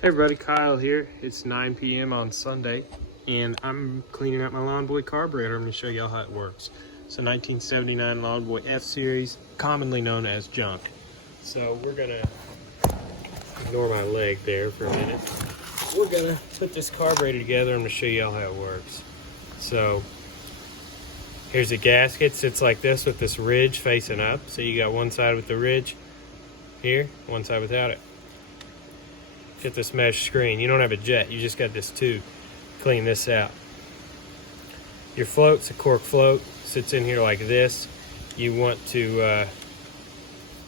Hey everybody, Kyle here. It's 9 p.m. on Sunday, and I'm cleaning out my Lawn Boy carburetor. I'm going to show y'all how it works. It's a 1979 Lawn Boy F Series, commonly known as junk. So we're going to ignore my leg there for a minute. We're going to put this carburetor together. I'm going to show y'all how it works. So here's the gasket. Sits like this with this ridge facing up. So you got one side with the ridge here, one side without it. Get this mesh screen. You don't have a jet, you just got this tube. Clean this out. Your float's a cork float, sits in here like this. You want to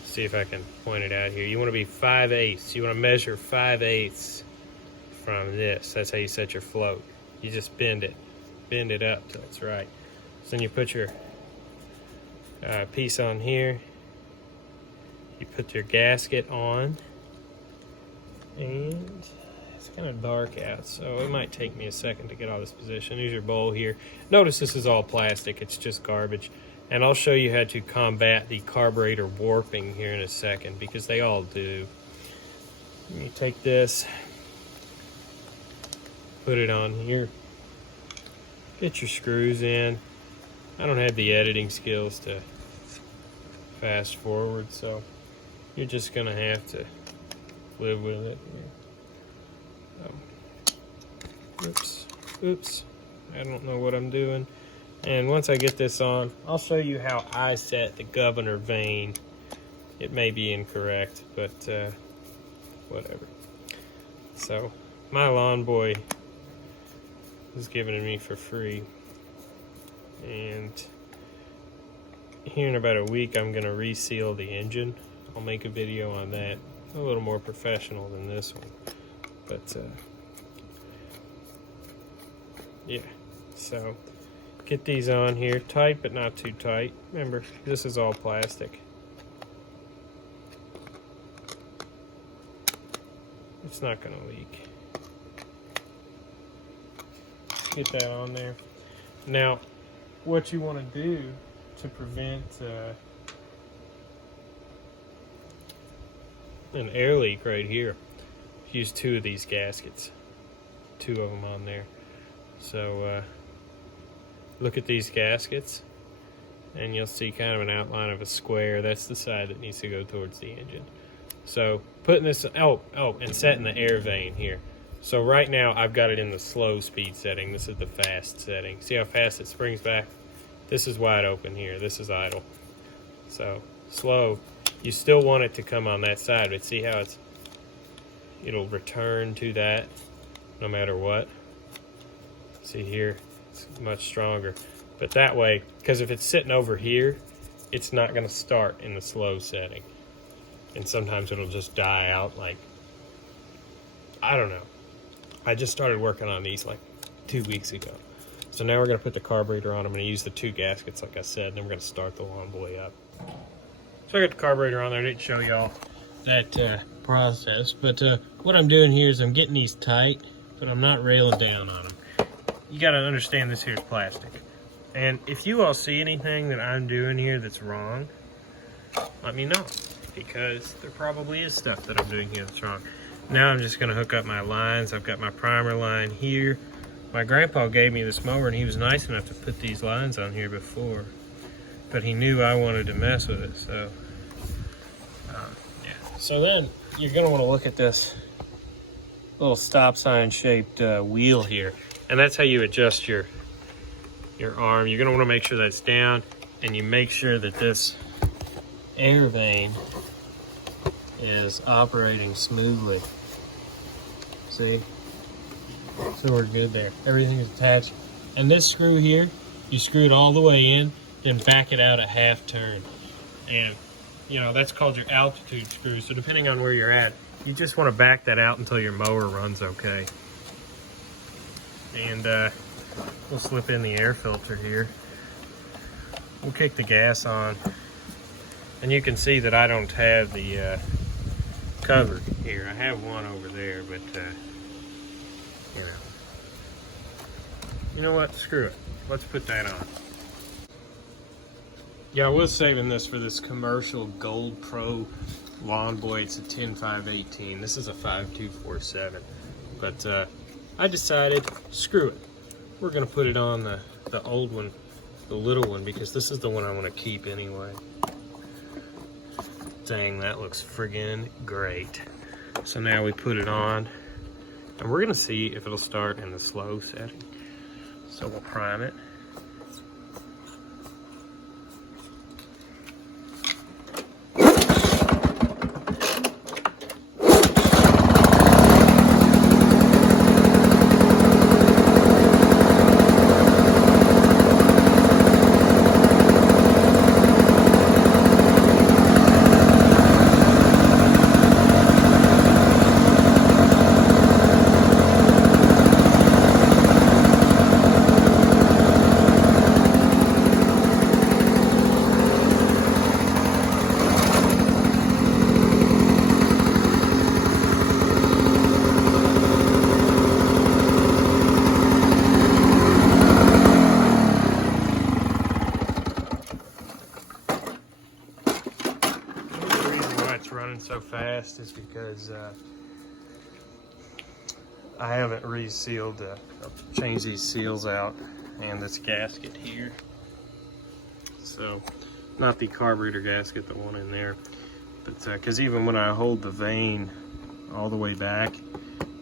see if I can point it out here. You want to be 5/8. You want to measure 5/8 from this. That's how you set your float. You just bend it up till it's right. So then you put your piece on here. You put your gasket on. And it's kind of dark out, so it might take me a second to get all this position. Here's your bowl here. Notice this is all plastic, it's just garbage. And I'll show you how to combat the carburetor warping here in a second, because they all do. You take this, put it on here, get your screws in. I don't have the editing skills to fast forward, so you're just gonna have to live with it. Oops, I don't know what I'm doing. And once I get this on, I'll show you how I set the governor vane. It may be incorrect, but whatever. So my Lawn Boy was given to me for free, and here in about a week I'm gonna reseal the engine. I'll make a video on that. A little more professional than this one, but yeah. So get these on here, tight but not too tight. Remember, this is all plastic. It's not going to leak. Get that on there. Now, what you want to do to prevent an air leak right here, use two of these gaskets, two of them on there. So look at these gaskets and you'll see kind of an outline of a square. That's the side that needs to go towards the engine. So putting this, and setting the air vane here. So right now I've got it in the slow speed setting. This is the fast setting. See how fast it springs back? This is wide open here, this is idle. So slow. You still want it to come on that side, but see how it'll return to that no matter what. See here, it's much stronger. But that way, because if it's sitting over here, it's not going to start in the slow setting. And sometimes it'll just die out like, I don't know. I just started working on these like 2 weeks ago. So now we're going to put the carburetor on. I'm going to use the two gaskets like I said, and then we're going to start the Lawn Boy up. So I got the carburetor on there. I didn't show y'all that process, but what I'm doing here is I'm getting these tight, but I'm not railing down on them. You got to understand this here is plastic. And if you all see anything that I'm doing here that's wrong, let me know, because there probably is stuff that I'm doing here that's wrong. Now I'm just going to hook up my lines. I've got my primer line here. My grandpa gave me this mower, and he was nice enough to put these lines on here before. But he knew I wanted to mess with it, so yeah. So then you're going to want to look at this little stop sign shaped wheel here, and that's how you adjust your arm. You're going to want to make sure that's down, and you make sure that this air vane is operating smoothly. See? So we're good there. Everything is attached, and this screw here, you screw it all the way in, then back it out a half turn. And you know, that's called your altitude screw. So depending on where you're at, you just want to back that out until your mower runs okay. And we'll slip in the air filter here. We'll kick the gas on. And you can see that I don't have the cover here. I have one over there, but you know what? Screw it. Let's put that on. Yeah, I was saving this for this commercial Gold Pro Lawn Boy. It's a 10518. This is a 5247. But I decided, screw it. We're gonna put it on the old one, the little one, because this is the one I want to keep anyway. Dang, that looks friggin' great. So now we put it on, and we're gonna see if it'll start in the slow setting. So we'll prime it. Running so fast is because I haven't resealed, changed these seals out and this gasket here. So, not the carburetor gasket, the one in there, but because even when I hold the vane all the way back,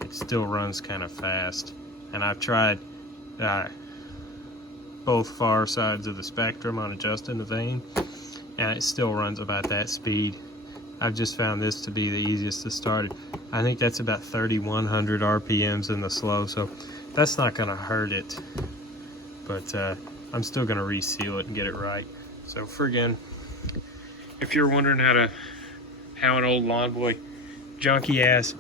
it still runs kind of fast. And I've tried both far sides of the spectrum on adjusting the vane, and it still runs about that speed. I've just found this to be the easiest to start. I think that's about 3,100 RPMs in the slow, so that's not gonna hurt it. But I'm still gonna reseal it and get it right. So friggin', if you're wondering how an old Lawn Boy junky ass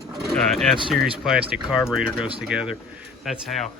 F-Series plastic carburetor goes together, that's how.